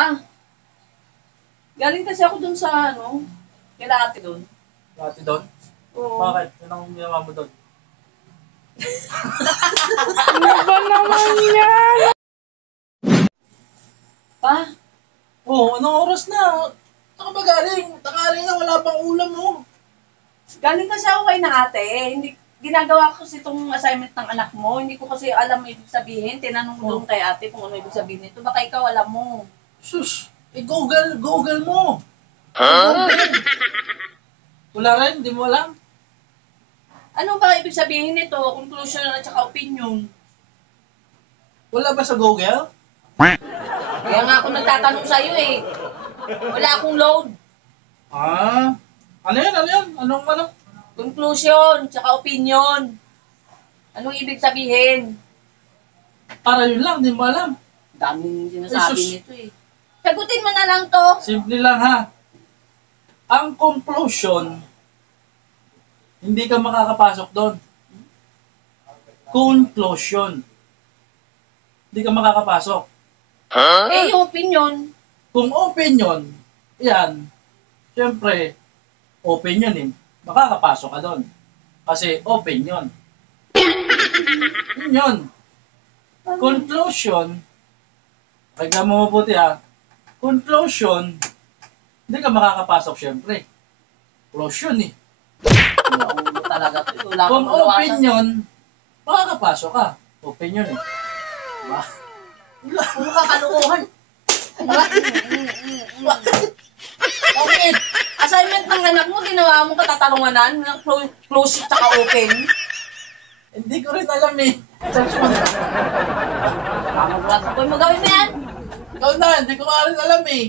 Pa, galing kasi ako dun sa kila ate dun. Ate doon? Oo. Bakit? Anong ginawa mo doon? Ano ba naman yan? Pa, Anong oras na? Saan ka ba galing? Tanghali na, wala pang ulam mo. galing kasi ako kay na ate. Hindi, ginagawa ko kasi itong assignment ng anak mo. Hindi ko kasi alam ibig sabihin. Tinanong ko doon kay ate kung ano ibig sabihin nito. Baka ikaw alam mo. Sus, Google mo. Google. Wala rin, di mo alam. Ano ba ibig sabihin nito? Conclusion at saka opinion. Wala ba sa Google? Kaya nga ako nagtatanong sa'yo eh. Wala akong load. Ano yan? Anong? Conclusion, tsaka opinion. Anong ibig sabihin? Para yun lang, di mo alam. Daming sinasabi Ay, sus. nito eh. Sagutin mo na lang to. Simple lang ha. Ang conclusion, hindi ka makakapasok doon. Conclusion. Hindi ka makakapasok. Eh, yung opinion. Kung opinion, yan, syempre, opinion eh. Makakapasok ka doon. Kasi opinion. Yun. Conclusion, kaya mo mabuti ha, conclusion, hindi ka makakapasok syempre. Closure eh. Ulo talaga. Wala Kung akong malawasan. opinion, makakapasok ka. Opinion eh. Diba? Puro kakalukuhan. Bakit? Assignment ng anak mo, ginawa mo katatanunganan ng close at open. Hindi ko rin alam eh. Tama ba? Kung magawin mo yan? Ikaw na, hindi ko nga rin alam eh.